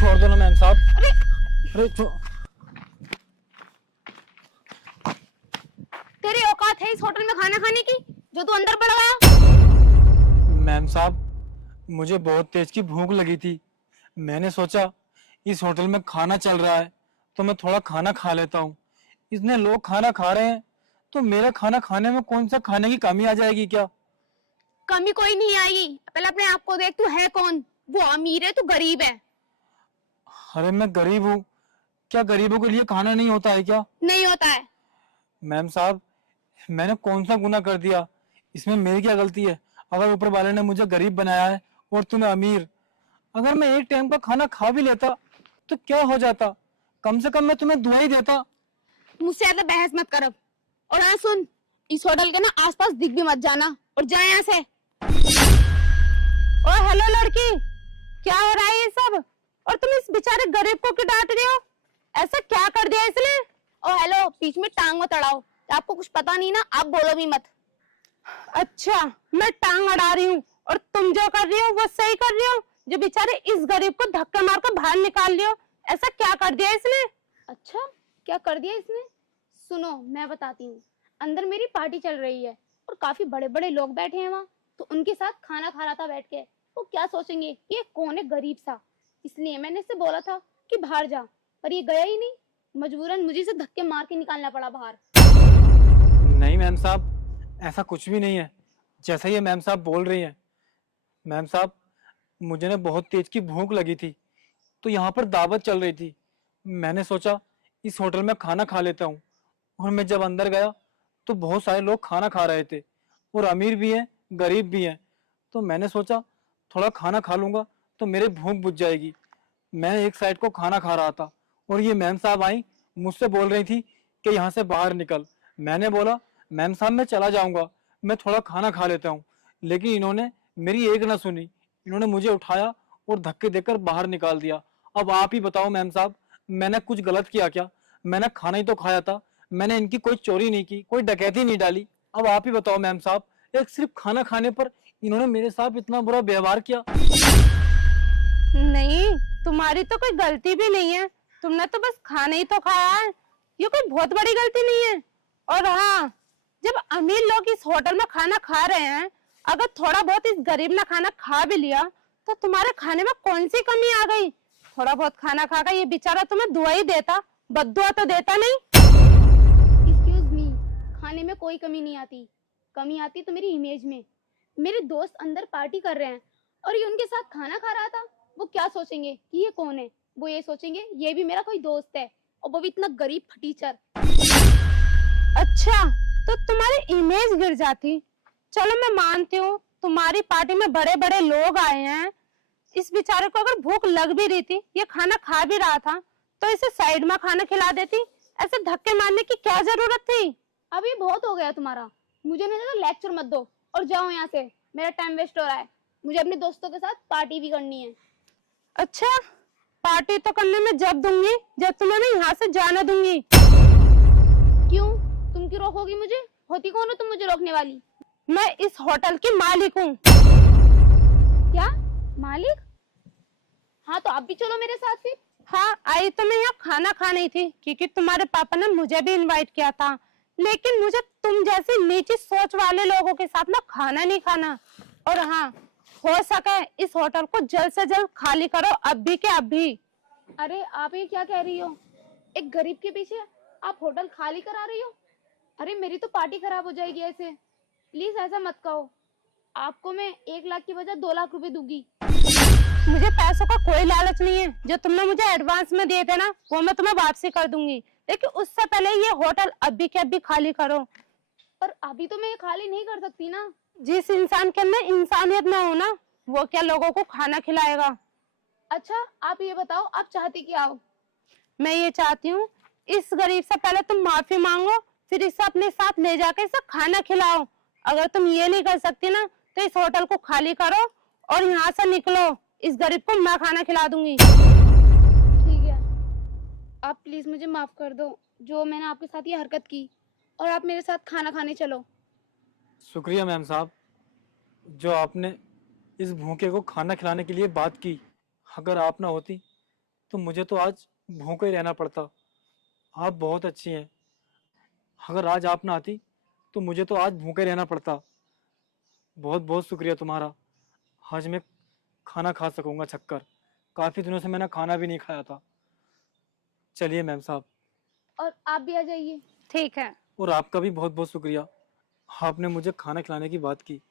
छोड़ दो ना मैम साहब। अरे अरे तेरी औकात है इस होटल में खाना खाने की जो तू अंदर पड़ा गया? मैम साहब, मुझे बहुत तेज की भूख लगी थी। मैंने सोचा इस होटल में खाना चल रहा है तो मैं थोड़ा खाना खा लेता हूँ। इतने लोग खाना खा रहे हैं तो मेरा खाना खाने में कौन सा खाने की कमी आ जाएगी क्या? कमी कोई नहीं आई। पहले अपने आप को देख, तू है कौन? वो अमीर है, तू गरीब है। अरे मैं गरीब हूँ, क्या गरीबों के लिए खाना नहीं होता है क्या? नहीं होता है। मैम साहब, मैंने कौन सा गुनाह कर दिया? इसमें मेरी क्या गलती है? अगर ऊपर वाले ने मुझे गरीब बनाया है और तुम्हें अमीर, अगर मैं एक टाइम का खाना खा भी लेता तो क्या हो जाता? कम से कम मैं तुम्हें दुआ ही देता। मुझसे ज्यादा बहस मत कर अब। और हाँ सुन, इस होटल के ना आसपास दिख भी मत जाना और जा यहाँ से। ओ हेलो लड़की, क्या हो रहा है ये सब? और तुम इस बेचारे गरीब को क्यों डांट रही हो? ऐसा क्या कर दिया इसने? ओ हेलो, बीच में टांग मत अड़ाओ। आपको कुछ पता नहीं ना, आप बोलो भी मत। अच्छा, मैं टांग अड़ा रही हूँ और तुम जो कर रही हो वो सही कर रही हो? जो बेचारे इस गरीब को धक्का मारकर बाहर निकाल रही हो, ऐसा क्या कर दिया इसने? अच्छा, क्या कर दिया इसने? सुनो मैं बताती हूँ। अंदर मेरी पार्टी चल रही है और काफी बड़े बड़े लोग बैठे हैं वहाँ, तो उनके साथ खाना खा रहा था बैठ के। वो क्या सोचेंगे कि ये कौन है गरीब सा, इसलिए मैंने इससे बोला था कि बाहर जा, पर ये गया ही नहीं। मजबूरन मुझे इसे धक्के मार के निकालना पड़ा बाहर। नहीं मैम साहब, ऐसा कुछ भी नहीं है जैसा ये मैम साहब बोल रही हैं। मैम साहब, मुझे ना बहुत तेज की भूख लगी थी तो यहाँ पर दावत चल रही थी। मैंने सोचा इस होटल में खाना खा लेता हूँ। और मैं जब अंदर गया तो बहुत सारे लोग खाना खा रहे थे और अमीर भी हैं, गरीब भी हैं। तो मैंने सोचा थोड़ा खाना खा लूँगा तो मेरी भूख बुझ जाएगी। मैं एक साइड को खाना खा रहा था और ये मैम साहब आई, मुझसे बोल रही थी कि यहाँ से बाहर निकल। मैंने बोला मैम साहब मैं चला जाऊँगा, मैं थोड़ा खाना खा लेता हूँ। लेकिन इन्होंने मेरी एक ना सुनी, इन्होंने मुझे उठाया और धक्के देकर बाहर निकाल दिया। अब आप ही बताओ मैम साहब, मैंने कुछ गलत किया क्या? मैंने खाना ही तो खाया था, मैंने इनकी कोई चोरी नहीं की, कोई डकैती नहीं डाली। अब आप ही बताओ मैम साहब, एक सिर्फ खाना खाने पर इन्होंने मेरे साथ इतना बुरा व्यवहार किया। नहीं, तुम्हारी तो कोई गलती भी नहीं है। तुमने तो बस खाना ही तो खाया है, ये कोई बहुत बड़ी गलती नहीं है। और हाँ, जब अमीर लोग इस होटल में खाना खा रहे हैं, अगर थोड़ा बहुत इस गरीब ने खाना खा भी लिया तो तुम्हारे खाने में कौन सी कमी आ गई? थोड़ा बहुत खाना खाकर ये बेचारा तुम्हें दुआ ही देता, बद्दुआ तो देता नहीं। एक्सक्यूज मी, खाने में कोई कमी नहीं आती। कमी आती तो मेरी इमेज में। मेरे दोस्त अंदर पार्टी कर रहे हैं और ये उनके साथ खाना खा रहा था। वो क्या सोचेंगे कि ये कौन है? वो ये सोचेंगे ये भी मेरा कोई दोस्त है, और वो भी इतना गरीब फटीचर। अच्छा, तो तुम्हारी इमेज गिर जाती। चलो मैं मानती हूँ, तुम्हारी पार्टी में बड़े बड़े लोग आए हैं। इस बेचारे को अगर भूख लग भी रही थी, ये खाना खा भी रहा था, तो इसे साइड में खाना खिला देती। ऐसे धक्के मारने की क्या जरूरत थी? अब ये बहुत हो गया तुम्हारा। मुझे नहीं ज्यादा लेक्चर मत दो और जाओ यहाँ से, मेरा टाइम वेस्ट हो रहा है। मुझे अपने दोस्तों के साथ पार्टी भी करनी है। अच्छा, पार्टी तो करने में जब दूंगी जब तुम्हें मैं यहाँ से जाने दूंगी। क्यों? तुम क्यों रोकोगी मुझे? होती कौन हो तुम मुझे रोकने वाली? मैं इस होटल की मालिक हूँ। क्या? मालिक? हाँ तो आप भी चलो मेरे साथ फिर। हाँ, आई तो मैं यहाँ खाना खानी थी क्योंकि तुम्हारे पापा ने मुझे भी इनवाइट किया था, लेकिन मुझे तुम जैसी नीची सोच वाले लोगों के साथ ना खाना नहीं खाना। और हाँ, हो सके इस होटल को जल्द से जल्द खाली करो, अभी के अभी। अरे आप ये क्या कह रही हो? एक गरीब के पीछे आप होटल खाली करा रही हो? अरे मेरी तो पार्टी खराब हो जाएगी ऐसे। प्लीज ऐसा मत कहो। आपको मैं 1 लाख की बजाय 2 लाख रुपए दूंगी। मुझे पैसों का कोई लालच नहीं है। जो तुमने मुझे एडवांस में दिए थे ना, वो मैं तुम्हें वापसी कर दूंगी, लेकिन उससे पहले ये होटल अभी के अभी खाली करो। पर अभी तो मैं ये खाली नहीं कर सकती ना। जिस इंसान के अंदर इंसानियत ना हो ना, वो क्या लोगों को खाना खिलाएगा? अच्छा आप ये बताओ, आप चाहती क्या हो? मैं ये चाहती हूँ, इस गरीब से पहले तुम माफी मांगो, फिर इसे अपने साथ ले जाकर इसे खाना खिलाओ। अगर तुम ये नहीं कर सकती ना, तो इस होटल को खाली करो और यहाँ से निकलो। इस गरीब को मैं खाना खिला दूंगी। ठीक है, आप प्लीज मुझे माफ कर दो, जो मैंने आपके साथ ये हरकत की, और आप मेरे साथ खाना खाने चलो। शुक्रिया मैम साहब, जो आपने इस भूखे को खाना खिलाने के लिए बात की। अगर आप ना होती तो मुझे तो आज भूखा ही रहना पड़ता। आप बहुत अच्छी हैं। अगर आज आप ना आती तो मुझे तो आज भूखे रहना पड़ता। बहुत बहुत शुक्रिया तुम्हारा। आज मैं खाना खा सकूंगा छक्कर। काफी दिनों से मैंने खाना भी नहीं खाया था। चलिए मैम साहब। और आप भी आ जाइए। ठीक है। और आपका भी बहुत बहुत शुक्रिया। आपने मुझे खाना खिलाने की बात की।